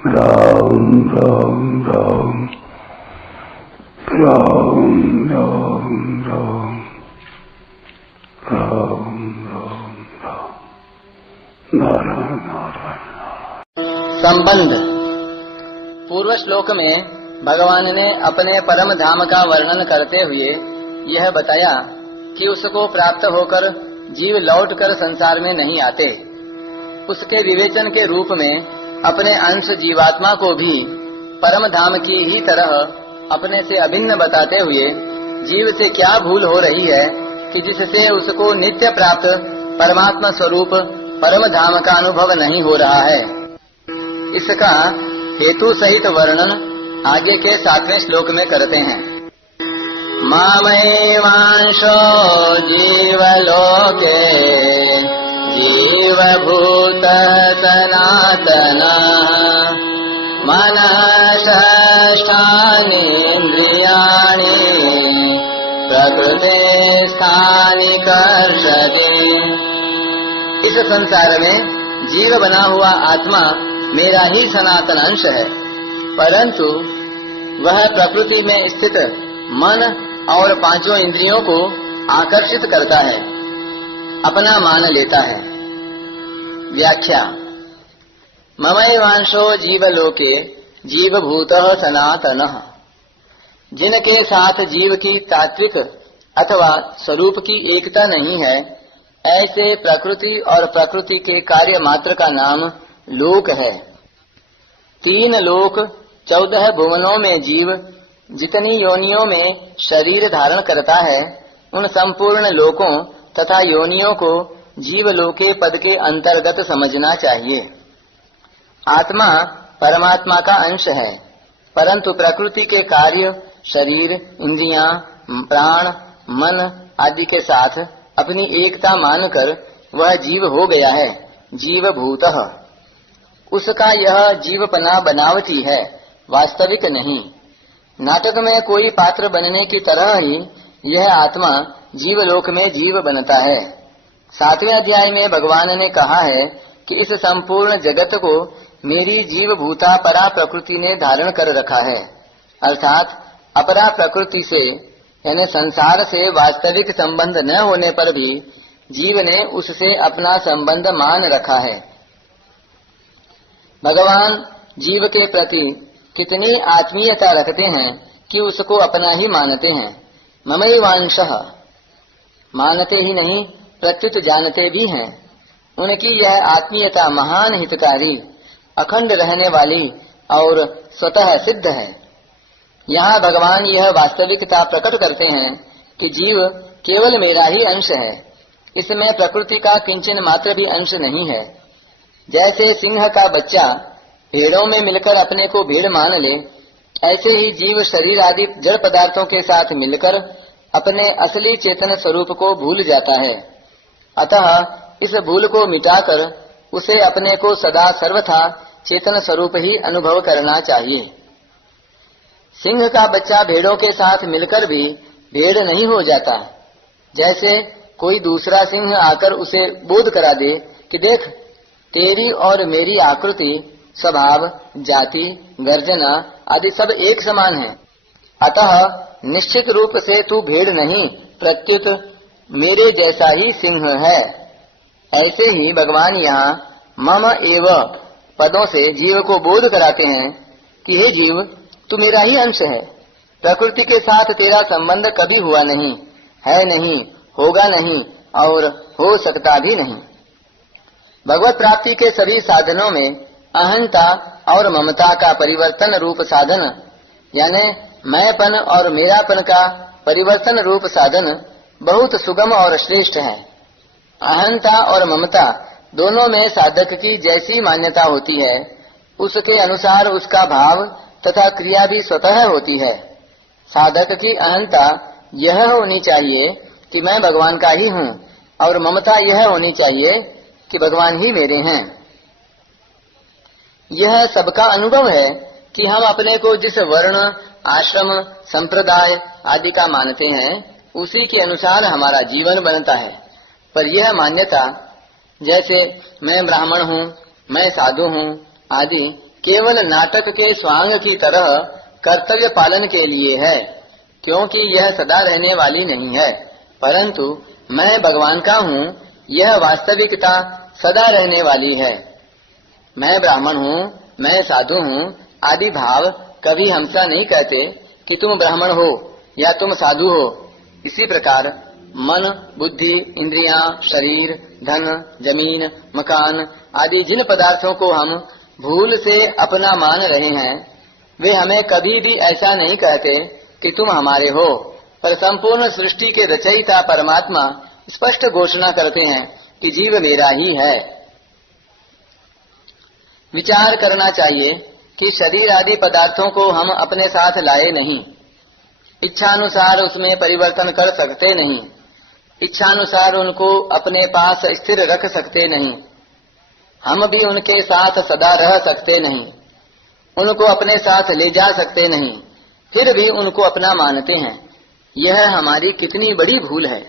राम राम राम राम राम राम राम राम राम नारायण नारायण। संबंध। पूर्व श्लोक में भगवान ने अपने परम धाम का वर्णन करते हुए यह बताया कि उसको प्राप्त होकर जीव लौटकर संसार में नहीं आते। उसके विवेचन के रूप में अपने अंश जीवात्मा को भी परम धाम की ही तरह अपने से अभिन्न बताते हुए जीव से क्या भूल हो रही है कि जिससे उसको नित्य प्राप्त परमात्मा स्वरूप परम धाम का अनुभव नहीं हो रहा है। इसका हेतु सहित वर्णन आगे के 7वें श्लोक में करते हैं। मामैवांशो जीवलोके जीवभूत सनातन मनश्चानीन्द्रियाणि प्रकृते स्थानि कर्षति। इस संसार में जीव बना हुआ आत्मा मेरा ही सनातन अंश है, परंतु वह प्रकृति में स्थित मन और 5 इंद्रियों को आकर्षित करता है, अपना मान लेता है। व्याख्या। ममैवांशो जीवलोके जीवभूतः सनातनः। जिनके साथ जीव की तात्विक अथवा स्वरूप की एकता नहीं है, ऐसे प्रकृति और प्रकृति के कार्य मात्र का नाम लोक है। 3 लोक 14 भुवनों में जीव जितनी योनियों में शरीर धारण करता है, उन संपूर्ण लोकों तथा योनियों को जीवलोके पद के अंतर्गत समझना चाहिए। आत्मा परमात्मा का अंश है, परंतु प्रकृति के कार्य शरीर, इंद्रियां, प्राण, मन आदि के साथ अपनी एकता मानकर वह जीव हो गया है, जीवभूतः। उसका यह जीवपना बनावटी है, वास्तविक नहीं। नाटक में कोई पात्र बनने की तरह ही यह आत्मा जीवलोक में जीव बनता है। 7वें अध्याय में भगवान ने कहा है कि इस संपूर्ण जगत को मेरी जीवभूता परा प्रकृति ने धारण कर रखा है, अर्थात अपरा प्रकृति से यानी संसार से वास्तविक संबंध न होने पर भी जीव ने उससे अपना संबंध मान रखा है। भगवान जीव के प्रति कितनी आत्मीयता रखते हैं कि उसको अपना ही मानते हैं। ममैवांशः मानते ही नहीं, प्रत्युत जानते भी हैं। उनकी यह आत्मीयता महान हितकारी, अखंड रहने वाली और स्वतः सिद्ध है। यहाँ भगवान यह वास्तविकता प्रकट करते हैं कि जीव केवल मेरा ही अंश है, इसमें प्रकृति का किंचन मात्र भी अंश नहीं है। जैसे सिंह का बच्चा भेड़ों में मिलकर अपने को भेड़ मान ले, ऐसे ही जीव शरीर आदि जड़ पदार्थों के साथ मिलकर अपने असली चेतन स्वरूप को भूल जाता है। अतः इस भूल को मिटाकर उसे अपने को सदा सर्वथा चेतन स्वरूप ही अनुभव करना चाहिए। सिंह का बच्चा भेड़ों के साथ मिलकर भी भेड़ नहीं हो जाता। जैसे कोई दूसरा सिंह आकर उसे बोध करा दे कि देख, तेरी और मेरी आकृति, स्वभाव, जाति, गर्जना आदि सब एक समान है, अतः निश्चित रूप से तू भेड़ नहीं, प्रत्युत मेरे जैसा ही सिंह है। ऐसे ही भगवान यहाँ मम एव पदों से जीव को बोध कराते हैं कि हे जीव, तू मेरा ही अंश है। प्रकृति के साथ तेरा संबंध कभी हुआ नहीं, है नहीं, होगा नहीं और हो सकता भी नहीं। भगवत प्राप्ति के सभी साधनों में अहंता और ममता का परिवर्तन रूप साधन यानी मैंपन और मेरापन का परिवर्तन रूप साधन बहुत सुगम और श्रेष्ठ है। अहंता और ममता दोनों में साधक की जैसी मान्यता होती है, उसके अनुसार उसका भाव तथा क्रिया भी स्वतः होती है। साधक की अहंता यह होनी चाहिए कि मैं भगवान का ही हूँ, और ममता यह होनी चाहिए कि भगवान ही मेरे हैं। यह सबका अनुभव है कि हम अपने को जिस वर्ण, आश्रम, संप्रदाय आदि का मानते हैं, उसी के अनुसार हमारा जीवन बनता है। पर यह मान्यता, जैसे मैं ब्राह्मण हूँ, मैं साधु हूँ आदि, केवल नाटक के स्वांग की तरह कर्तव्य पालन के लिए है, क्योंकि यह सदा रहने वाली नहीं है। परंतु मैं भगवान का हूँ, यह वास्तविकता सदा रहने वाली है। मैं ब्राह्मण हूँ, मैं साधु हूँ आदि भाव कभी हमसा नहीं कहते कि तुम ब्राह्मण हो या तुम साधु हो। इसी प्रकार मन, बुद्धि, इंद्रियां, शरीर, धन, जमीन, मकान आदि जिन पदार्थों को हम भूल से अपना मान रहे हैं, वे हमें कभी भी ऐसा नहीं कहते कि तुम हमारे हो, पर संपूर्ण सृष्टि के रचयिता परमात्मा स्पष्ट घोषणा करते हैं कि जीव मेरा ही है। विचार करना चाहिए कि शरीर आदि पदार्थों को हम अपने साथ लाए नहीं, इच्छानुसार उसमें परिवर्तन कर सकते नहीं, इच्छानुसार उनको अपने पास स्थिर रख सकते नहीं, हम भी उनके साथ सदा रह सकते नहीं, उनको अपने साथ ले जा सकते नहीं, फिर भी उनको अपना मानते हैं। यह हमारी कितनी बड़ी भूल है।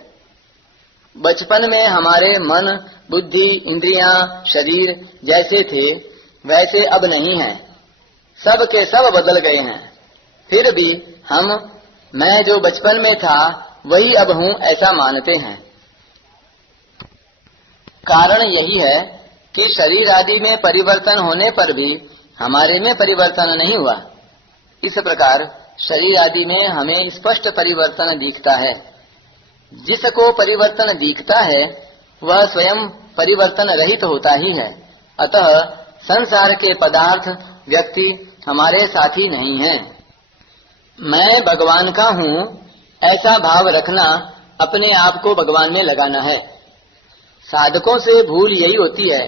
बचपन में हमारे मन, बुद्धि, इंद्रियां, शरीर जैसे थे वैसे अब नहीं हैं, सब के सब बदल गए हैं। फिर भी हम मैं जो बचपन में था वही अब हूँ ऐसा मानते हैं। कारण यही है कि शरीर आदि में परिवर्तन होने पर भी हमारे में परिवर्तन नहीं हुआ। इस प्रकार शरीर आदि में हमें स्पष्ट परिवर्तन दिखता है। जिसको परिवर्तन दिखता है वह स्वयं परिवर्तन रहित होता ही है। अतः संसार के पदार्थ, व्यक्ति हमारे साथी नहीं हैं। मैं भगवान का हूँ ऐसा भाव रखना अपने आप को भगवान में लगाना है। साधकों से भूल यही होती है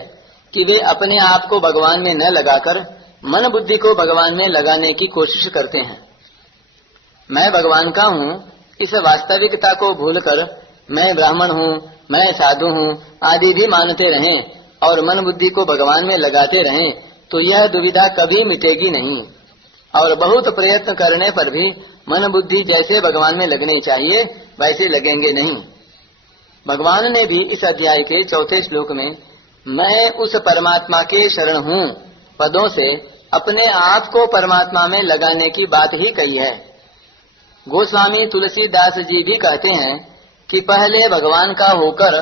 कि वे अपने आप को भगवान में न लगाकर मन बुद्धि को भगवान में लगाने की कोशिश करते हैं। मैं भगवान का हूँ इस वास्तविकता को भूलकर मैं ब्राह्मण हूँ, मैं साधु हूँ आदि भी मानते रहें और मन बुद्धि को भगवान में लगाते रहें तो यह दुविधा कभी मिटेगी नहीं। और बहुत प्रयत्न करने पर भी मन बुद्धि जैसे भगवान में लगनी चाहिए वैसे लगेंगे नहीं। भगवान ने भी इस अध्याय के 4 श्लोक में मैं उस परमात्मा के शरण हूँ पदों से अपने आप को परमात्मा में लगाने की बात ही कही है। गोस्वामी तुलसीदास जी भी कहते हैं कि पहले भगवान का होकर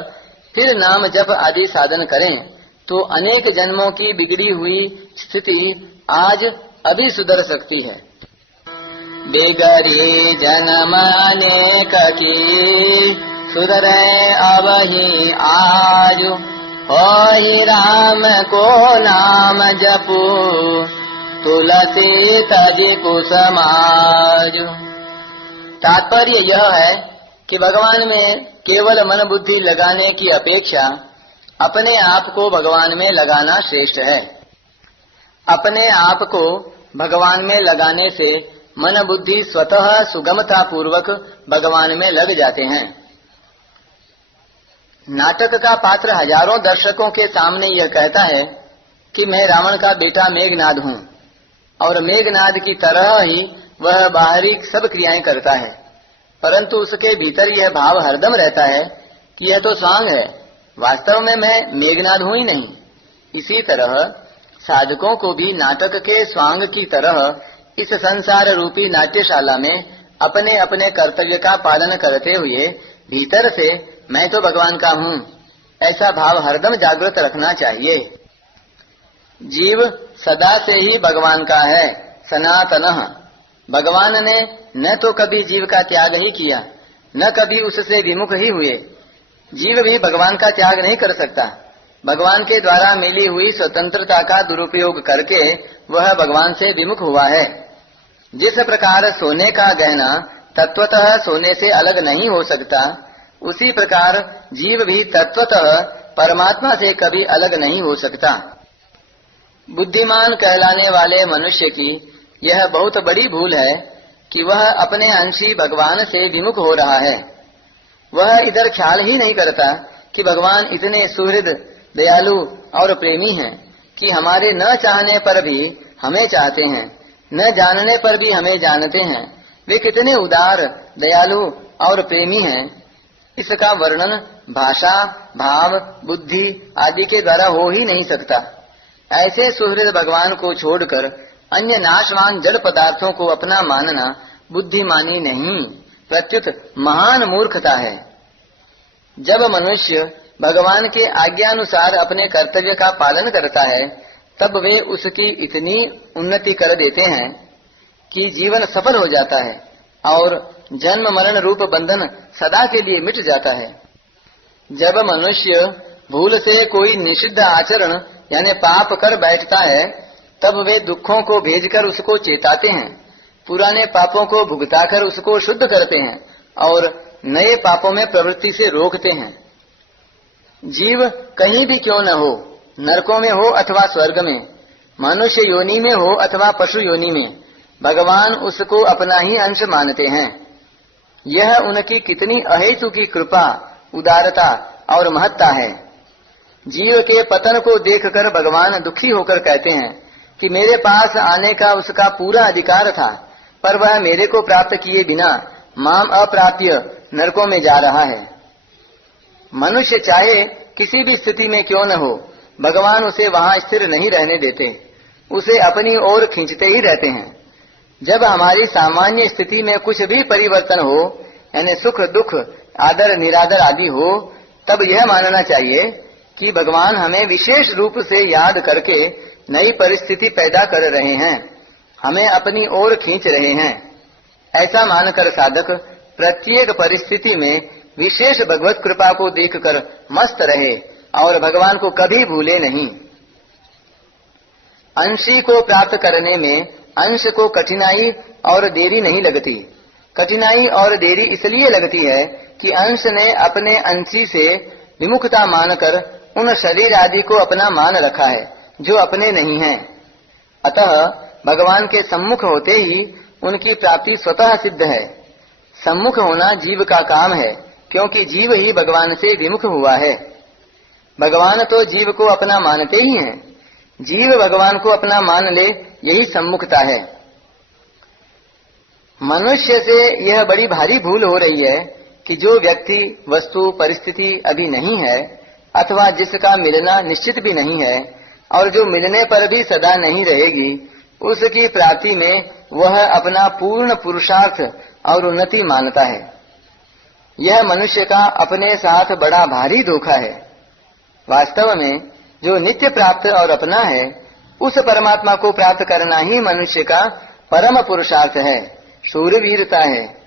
फिर नाम जप आदि साधन करें तो अनेक जन्मों की बिगड़ी हुई स्थिति आज अभी सुधर सकती है। बिगड़ी जन्म अनेक की सुधरे अब ही आज, होई राम को नाम जपू तुलसी तजि कुसमाज। तात्पर्य यह है कि भगवान में केवल मन बुद्धि लगाने की अपेक्षा अपने आप को भगवान में लगाना श्रेष्ठ है। अपने आप को भगवान में लगाने से मन बुद्धि स्वतः सुगमता पूर्वक भगवान में लग जाते हैं। नाटक का पात्र हजारों दर्शकों के सामने यह कहता है कि मैं रावण का बेटा मेघनाद हूँ और मेघनाद की तरह ही वह बाहरी सब क्रियाएं करता है, परंतु उसके भीतर यह भाव हरदम रहता है कि यह तो स्वांग है, वास्तव में मैं मेघनाद हूँ ही नहीं। इसी तरह साधकों को भी नाटक के स्वांग की तरह इस संसार रूपी नाट्यशाला में अपने अपने कर्तव्य का पालन करते हुए भीतर से मैं तो भगवान का हूँ ऐसा भाव हरदम जागृत रखना चाहिए। जीव सदा से ही भगवान का है, सनातनः। भगवान ने न तो कभी जीव का त्याग ही किया, न कभी उससे विमुख ही हुए। जीव भी भगवान का त्याग नहीं कर सकता। भगवान के द्वारा मिली हुई स्वतंत्रता का दुरुपयोग करके वह भगवान से विमुख हुआ है। जिस प्रकार सोने का गहना तत्वतः सोने से अलग नहीं हो सकता, उसी प्रकार जीव भी तत्वतः परमात्मा से कभी अलग नहीं हो सकता। बुद्धिमान कहलाने वाले मनुष्य की यह बहुत बड़ी भूल है कि वह अपने अंशी भगवान से विमुख हो रहा है। वह इधर ख्याल ही नहीं करता कि भगवान इतने सुहृद, दयालु और प्रेमी हैं कि हमारे न चाहने पर भी हमें चाहते हैं, न जानने पर भी हमें जानते हैं। वे कितने उदार, दयालु और प्रेमी हैं, इसका वर्णन भाषा, भाव, बुद्धि आदि के द्वारा हो ही नहीं सकता। ऐसे सुहृद भगवान को छोड़कर अन्य नाशवान जड़ पदार्थों को अपना मानना बुद्धिमानी नहीं, प्रत्युत महान मूर्खता है। जब मनुष्य भगवान के आज्ञानुसार अपने कर्तव्य का पालन करता है, तब वे उसकी इतनी उन्नति कर देते हैं कि जीवन सफल हो जाता है और जन्म मरण रूप बंधन सदा के लिए मिट जाता है। जब मनुष्य भूल से कोई निषिद्ध आचरण यानी पाप कर बैठता है, तब वे दुखों को भेजकर उसको चेताते हैं, पुराने पापों को भुगताकर उसको शुद्ध करते हैं और नए पापों में प्रवृत्ति से रोकते हैं। जीव कहीं भी क्यों न हो, नरकों में हो अथवा स्वर्ग में, मनुष्य योनि में हो अथवा पशु योनि में, भगवान उसको अपना ही अंश मानते हैं। यह उनकी कितनी अहेतु की कृपा, उदारता और महत्ता है। जीव के पतन को देखकर भगवान दुखी होकर कहते हैं कि मेरे पास आने का उसका पूरा अधिकार था, पर वह मेरे को प्राप्त किए बिना माम अप्राप्य नरकों में जा रहा है। मनुष्य चाहे किसी भी स्थिति में क्यों न हो, भगवान उसे वहां स्थिर नहीं रहने देते, उसे अपनी ओर खींचते ही रहते हैं। जब हमारी सामान्य स्थिति में कुछ भी परिवर्तन हो, यानी सुख दुख आदर निरादर आदि हो, तब यह मानना चाहिए कि भगवान हमें विशेष रूप से याद करके नई परिस्थिति पैदा कर रहे हैं, हमें अपनी ओर खींच रहे हैं। ऐसा मानकर साधक प्रत्येक परिस्थिति में विशेष भगवत कृपा को देखकर मस्त रहे और भगवान को कभी भूले नहीं। अंशी को प्राप्त करने में अंश को कठिनाई और देरी नहीं लगती। कठिनाई और देरी इसलिए लगती है कि अंश ने अपने अंशी से विमुखता मानकर उन शरीर आदि को अपना मान रखा है जो अपने नहीं हैं। अतः भगवान के सम्मुख होते ही उनकी प्राप्ति स्वतः सिद्ध है। सम्मुख होना जीव का काम है, क्योंकि जीव ही भगवान से विमुख हुआ है। भगवान तो जीव को अपना मानते ही हैं, जीव भगवान को अपना मान ले, यही सम्मुखता है। मनुष्य से यह बड़ी भारी भूल हो रही है कि जो व्यक्ति वस्तु परिस्थिति अभी नहीं है अथवा जिसका मिलना निश्चित भी नहीं है और जो मिलने पर भी सदा नहीं रहेगी, उसकी प्राप्ति में वह अपना पूर्ण पुरुषार्थ और उन्नति मानता है। यह मनुष्य का अपने साथ बड़ा भारी धोखा है। वास्तव में जो नित्य प्राप्त और अपना है, उस परमात्मा को प्राप्त करना ही मनुष्य का परम पुरुषार्थ है, शूरवीरता है।